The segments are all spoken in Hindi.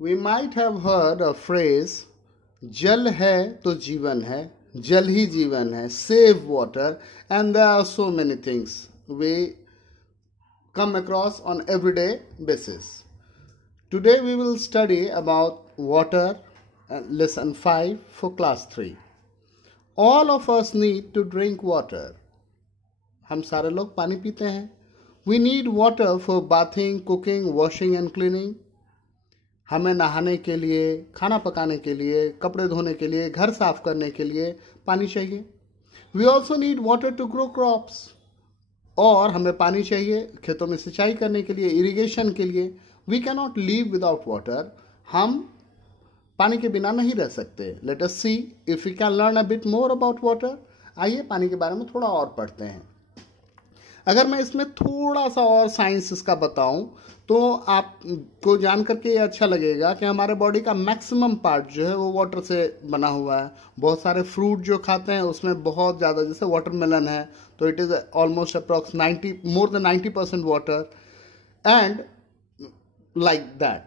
We might have heard a phrase, जल है तो जीवन है, जल ही जीवन है, save water, and there are so many things we come across on everyday basis. Today we will study about water, lesson 5 for class 3. All of us need to drink water. हम सारे लोग पानी पीते हैं. We need water for bathing, cooking, washing and cleaning. हमें नहाने के लिए, खाना पकाने के लिए, कपड़े धोने के लिए, घर साफ करने के लिए पानी चाहिए. We also need water to grow crops. और हमें पानी चाहिए खेतों में सिंचाई करने के लिए, इरिगेशन के लिए. We cannot live without water. हम पानी के बिना नहीं रह सकते. Let us see if we can learn a bit more about water. आइए पानी के बारे में थोड़ा और पढ़ते हैं. अगर मैं इसमें थोड़ा सा और साइंस इसका बताऊं तो आपको जान करके ये अच्छा लगेगा कि हमारे बॉडी का मैक्सिमम पार्ट जो है वो वाटर से बना हुआ है. बहुत सारे फ्रूट जो खाते हैं उसमें बहुत ज़्यादा, जैसे वाटरमेलन है तो it is almost approx more than 90% water and like that.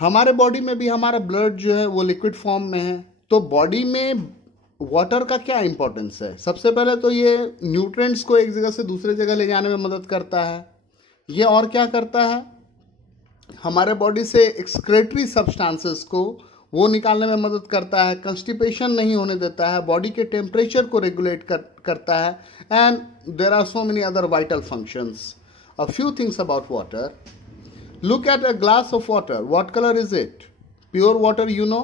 हमारे बॉडी में भी हमारा ब्लड जो है वो लिक्विड फॉर्म में है. तो बॉडी में वाटर का क्या इंपॉर्टेंस है? सबसे पहले तो ये न्यूट्रिएंट्स को एक जगह से दूसरे जगह ले जाने में मदद करता है. ये और क्या करता है? हमारे बॉडी से एक्सक्रेटरी सब्सटेंसेस को वो निकालने में मदद करता है. कंस्टिपेशन नहीं होने देता है. बॉडी के टेम्परेचर को रेगुलेट करता है. And there are so many other vital functions. A few things about water. Look at a glass of water. What colour is it? Pure water, you know.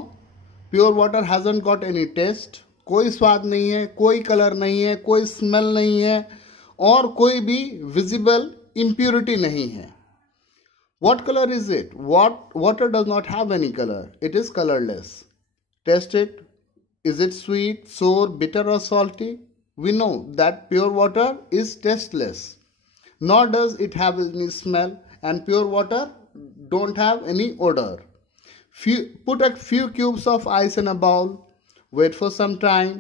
Pure water hasn't got any taste. कोई स्वाद नहीं है, कोई कलर नहीं है, कोई स्मेल नहीं है और कोई भी विजिबल impurity नहीं है. What color is it? Water does not have any color. It is colorless. Taste it. Is it sweet, sour, bitter or salty? We know that pure water is tasteless. Nor does it have any smell, and pure water don't have any odor. Put a few cubes of ice in a bowl. Wait for some time.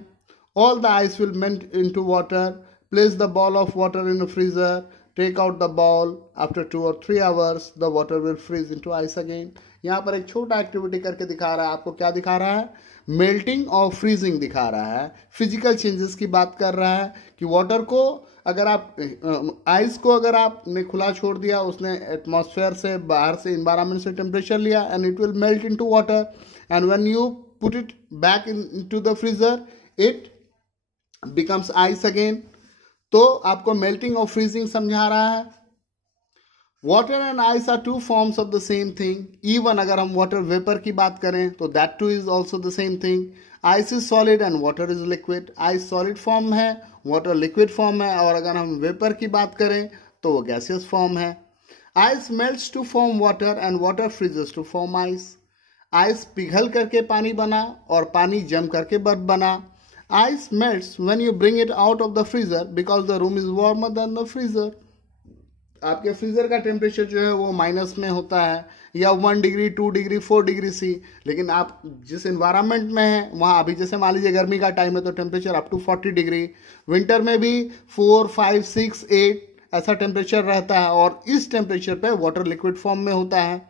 All the ice will melt into water. Place the ball of water in a freezer. Take out the ball. After 2 or 3 hours, the water will freeze into ice again. यहाँ पर एक छोटा एक्टिविटी करके दिखा रहा है. आपको क्या दिखा रहा है? मेल्टिंग और फ्रीजिंग दिखा रहा है. फिजिकल चेंजेस की बात कर रहा है कि वाटर को अगर आप आइस को अगर आपने खुला छोड़ दिया, उसने एटमॉस्फेयर से बाहर से इन्वायरमेंट से टेम्परेचर लिया and it will melt into water. And when you put it back into the freezer, it becomes ice again. तो आपको melting और freezing समझा रहा है. Water and ice are two forms of the same thing. Even अगर हम water vapor की बात करें तो that too is also the same thing. Ice is solid and water is liquid. Ice solid form है, water liquid form है. और अगर हम vapor की बात करें तो वो gaseous form है. Ice melts to form water and water freezes to form ice. Ice पिघल करके पानी बना और पानी जम करके बर्फ बना. Ice melts when you bring it out of the freezer because the room is warmer than the freezer. आपके फ्रीजर का टेम्परेचर जो है वो माइनस में होता है या 1 डिग्री 2 डिग्री 4 डिग्री सी. लेकिन आप जिस एनवायरनमेंट में हैं वहाँ अभी जैसे मान लीजिए गर्मी का टाइम है तो temperature up to 40 degree. Winter में भी 4 5 6 8 ऐसा टेम्परेचर रहता है और इस टेम्परेचर पे वाटर लिक्विड फॉर्म में होता है.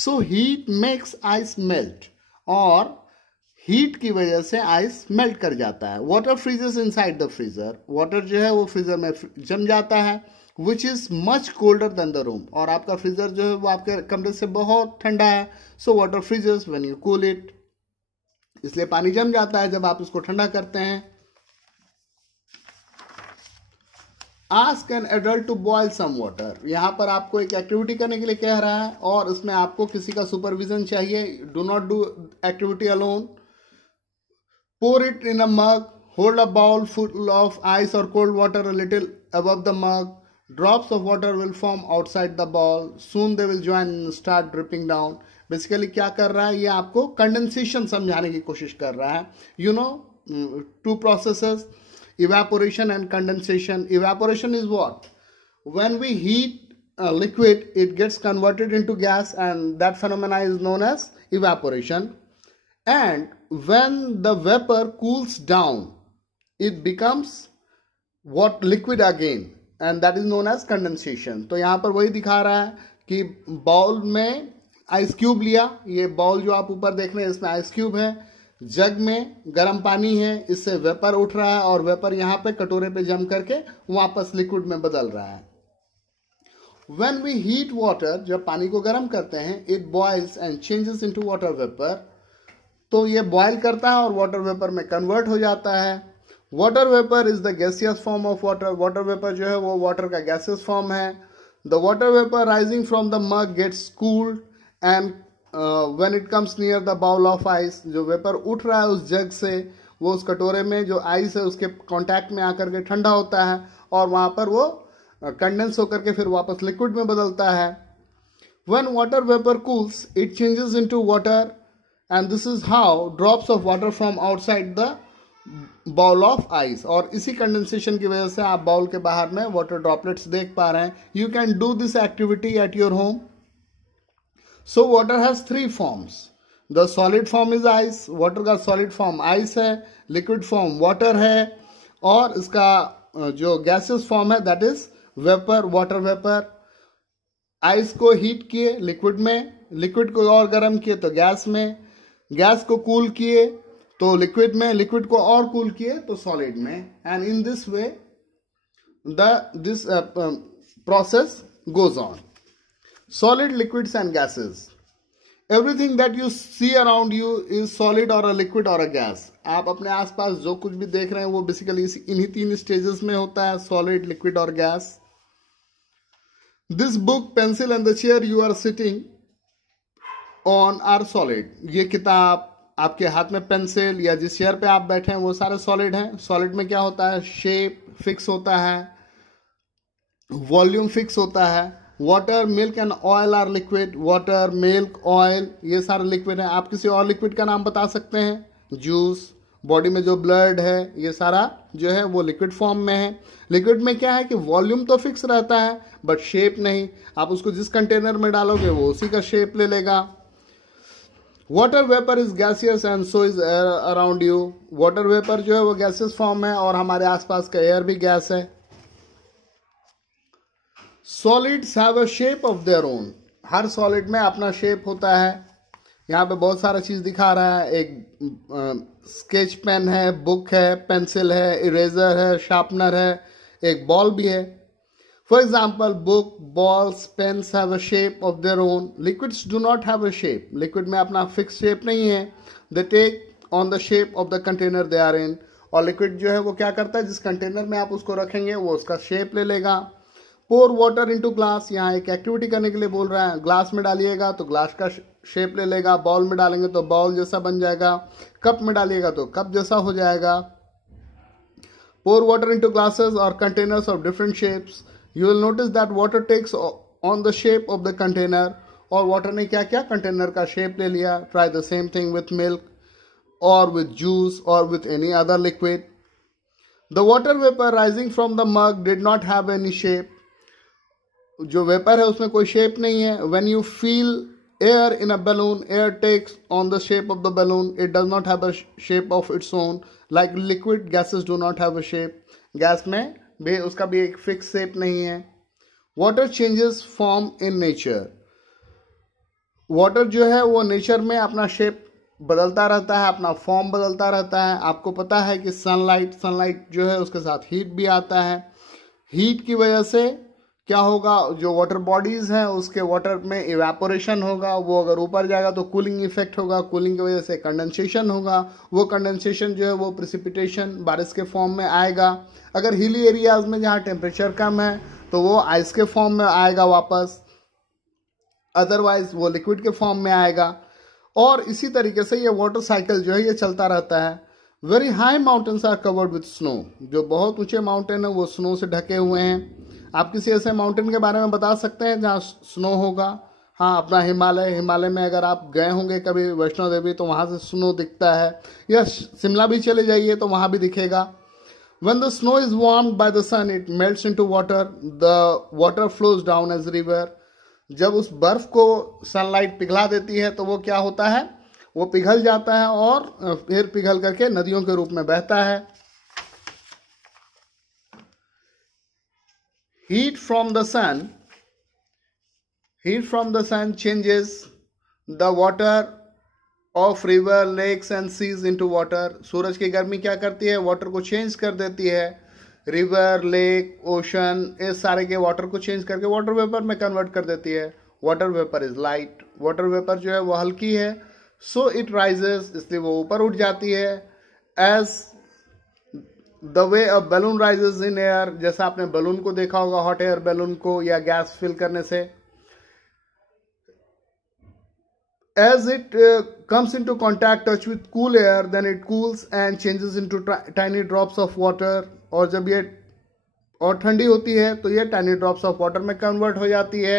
So heat makes ice melt और हीट की वजह से आइस मेल्ट कर जाता है. Water freezes inside the freezer. Water जो है वो फ्रीजर में जम जाता है which is much colder than the room. और आपका फ्रीजर जो है वो आपके कमरे से बहुत ठंडा है. So water freezes when you cool it. इसलिए पानी जम जाता है जब आप इसको ठंडा करते हैं. Ask an adult to boil some water. यहाँ पर आपको एक एक्टिविटी करने के लिए कह रहा है और उसमें आपको किसी का सुपरविजन चाहिए. Do not do activity alone. Pour it in a mug. Hold a bowl full of ice और cold water a little above the mug. Drops of water will form outside the bowl. Soon they will join and start dripping down. Basically क्या कर रहा है? ये आपको कंडेंसेशन समझाने की कोशिश कर रहा है. You know 2 processes, evaporation and condensation. Evaporation is what? When we heat a liquid, it gets converted into gas and that phenomena is known as evaporation. And when the vapor cools down, it becomes what? Liquid again, and that is known as condensation. तो यहाँ पर वही दिखा रहा है कि बाउल में आइस क्यूब लिया, ये बॉल जो आप ऊपर देख रहे हैं इसमें आइस क्यूब है, जग में गर्म पानी है, इससे वेपर उठ रहा है और वेपर यहाँ पे कटोरे पे जम करके वापस लिक्विड में बदल रहा है। When we heat water, जब पानी को गर्म करते हैं, it boils and changes into water vapor, तो ये बॉयल करता है और वाटर वेपर में कन्वर्ट हो जाता है। Water vapour is the gaseous form of water, water vapour जो है वो वाटर का गैसियस फॉर्म है। The water vapour rising from the mug gets cooled and when it comes near the bowl of ice, जो वेपर उठ रहा है उस जग से वो उस कटोरे में जो आइस है उसके कांटेक्ट में आकर के ठंडा होता है और वहां पर वो कंडेंस होकर के फिर वापस लिक्विड में बदलता है। When water vapor cools, it changes into water, and this is how drops of water from outside the bowl of ice, और इसी कंडेंसेशन की वजह से आप बाउल के बाहर में वाटर ड्रॉपलेट्स देख पा रहे हैं। You can do this activity at your home. So water has three forms. The solid form is ice. Water का solid form ice है, liquid form water है, और इसका जो gaseous form है that is vapor, water vapor। Ice को हीट किए लिक्विड में, लिक्विड को और गर्म किए तो गैस में, गैस को कूल किए तो लिक्विड में, लिक्विड को और कूल किए तो सॉलिड में, and in this way this process goes on. Solid, liquids and gases. Everything that you see around you is solid or a liquid or a gas. आप अपने आसपास जो कुछ भी देख रहे हैं वो बेसिकली इन्हीं तीन स्टेजेस में होता है, सॉलिड, लिक्विड और gas. This book, pencil and the chair you are sitting on are solid. ये किताब, आपके हाथ में पेंसिल या जिस चेयर पे आप बैठे हैं वो सारे सॉलिड हैं। सॉलिड में क्या होता है, शेप फिक्स होता है, वॉल्यूम फिक्स होता है। Water, milk and oil are liquid, water, milk, oil ये सारे लिक्विड हैं। आप किसी और लिक्विड का नाम बता सकते हैं, जूस, बॉडी में जो ब्लड है ये सारा जो है वो लिक्विड फॉर्म में है। लिक्विड में क्या है कि वॉल्यूम तो फिक्स रहता है बट शेप नहीं, आप उसको जिस कंटेनर में डालोगे वो उसी का शेप ले लेगा। Water vapour is gaseous and so is air around you, water vapour जो है वो गैसियस फॉर्म है और हमारे आसपास का एयर भी गैस है। Solids have a shape of their own, her solid में अपना शेप होता है। यहाँ पे बहुत सारा चीज दिखा रहा है, एक स्केच पेन है, बुक है, पेंसिल है, इरेजर है, शार्पनर है, एक बॉल भी है। For example book, balls, pens have a shape of their own. Liquids do not have a shape, liquid में अपना फिक्स शेप नहीं है। They take on the shape of the container they are in, और लिक्विड जो है वो क्या करता है, जिस कंटेनर में आप उसको रखेंगे वो उसका शेप ले लेगा। पोर वाटर इनटू ग्लास, यहाँ एक एक्टिविटी करने के लिए बोल रहा है। ग्लास में डालिएगा तो ग्लास का शेप ले लेगा, बॉल में डालेंगे तो बॉल जैसा बन जाएगा, कप में डालिएगा तो कप जैसा हो जाएगा। पोर वाटर इनटू ग्लासेस और containers of different shapes, you will notice that water takes on the shape of the container, और वाटर ने क्या किया, कंटेनर का शेप ले लिया। Try the same thing with milk और विथ जूस और with any other liquid. The water vapour rising from the mug did not have any shape, जो वेपर है उसमें कोई शेप नहीं है। When you feel air in a balloon, air takes on the shape of the balloon. It does not have a shape of its own. Like liquid, gases do not have a shape. Gas में भी उसका भी एक फिक्स शेप नहीं है। Water changes form in nature. Water जो है वो नेचर में अपना शेप बदलता रहता है, अपना फॉर्म बदलता रहता है। आपको पता है कि सनलाइट जो है उसके साथ हीट भी आता है। हीट की वजह से क्या होगा, जो वाटर बॉडीज हैं उसके वाटर में इवेपोरेशन होगा, वो अगर ऊपर जाएगा तो कूलिंग इफेक्ट होगा, कूलिंग की वजह से कंडेंसेशन होगा, वो कंडेंसेशन जो है वो प्रिसिपिटेशन बारिश के फॉर्म में आएगा। अगर हिली एरियाज में जहाँ टेम्परेचर कम है तो वो आइस के फॉर्म में आएगा वापस, अदरवाइज वो लिक्विड के फॉर्म में आएगा। और इसी तरीके से ये वाटर साइकिल जो है ये चलता रहता है। Very high mountains are covered with snow, जो बहुत ऊंचे माउंटेन है वो स्नो से ढके हुए हैं। आप किसी ऐसे माउंटेन के बारे में बता सकते हैं जहाँ स्नो होगा? हाँ, अपना हिमालय में अगर आप गए होंगे कभी वैष्णो देवी तो वहाँ से स्नो दिखता है, या शिमला भी चले जाइए तो वहाँ भी दिखेगा। When the snow is warmed by the sun, it melts into water. The water flows down as river. जब उस बर्फ को सनलाइट पिघला देती है तो वो क्या होता है, वो पिघल जाता है और फिर पिघल करके नदियों के रूप में बहता है। Heat from the sun changes the water of river lakes and seas into water. सूरज की गर्मी क्या करती है, वाटर को चेंज कर देती है। रिवर, लेक, ओशन, इस सारे के वाटर को चेंज करके वाटर वेपर में कन्वर्ट कर देती है। Water vapour is light, water vapour जो है वो हल्की है, सो इट राइजेस, इसलिए वो ऊपर उठ जाती है। As the way a balloon rises in air, जैसा आपने बैलून को देखा होगा, हॉट एयर बैलून को, या गैस फिल करने से। As it comes into contact touch with cool air, then it cools and changes into tiny drops of water. और जब ये और ठंडी होती है तो ये tiny drops of water में convert हो जाती है।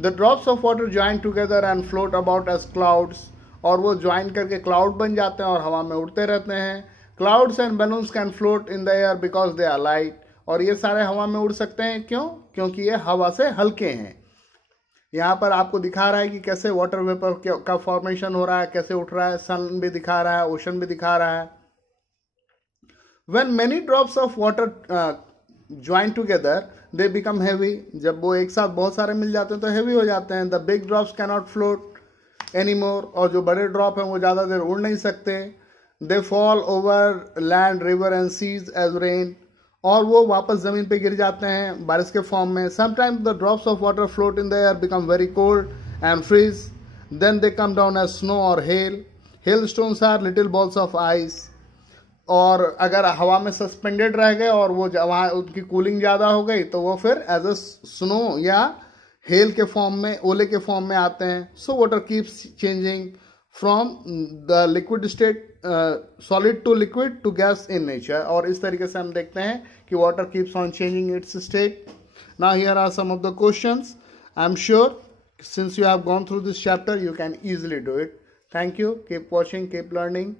The drops of water join together and float about as clouds. और वो join करके cloud बन जाते हैं और हवा में उड़ते रहते हैं। Clouds and balloons can float in the air because they are light. और ये सारे हवा में उड़ सकते हैं, क्यों? क्योंकि ये हवा से हल्के हैं। यहाँ पर आपको दिखा रहा है कि कैसे वाटर वेपर का फॉर्मेशन हो रहा है, कैसे उठ रहा है। सन भी दिखा रहा है, ओशन भी दिखा रहा है। When many drops of water join together, they become heavy. जब वो एक साथ बहुत सारे मिल जाते हैं तो heavy हो जाते हैं। The big drops cannot float anymore. और जो बड़े ड्रॉप हैं वो ज़्यादा देर उड़ नहीं सकते। They fall over land, river and seas as rain. और वो वापस ज़मीन पे गिर जाते हैं बारिश के फॉर्म में। Sometimes the drops of water float in the air, become very cold and freeze, then they come down as snow और hail. Hailstones are little balls of ice. और अगर हवा में सस्पेंडेड रह गए और वो वहाँ उनकी कूलिंग ज़्यादा हो गई तो वो फिर एज अ स्नो या हेल के फॉर्म में, ओले के फॉर्म में आते हैं। So water keeps changing from the liquid state, solid to liquid to gas in nature. और इस तरीके से हम देखते हैं कि water keeps on changing its state. Now here are some of the questions. I am sure since you have gone through this chapter you can easily do it. Thank you. Keep watching, keep learning.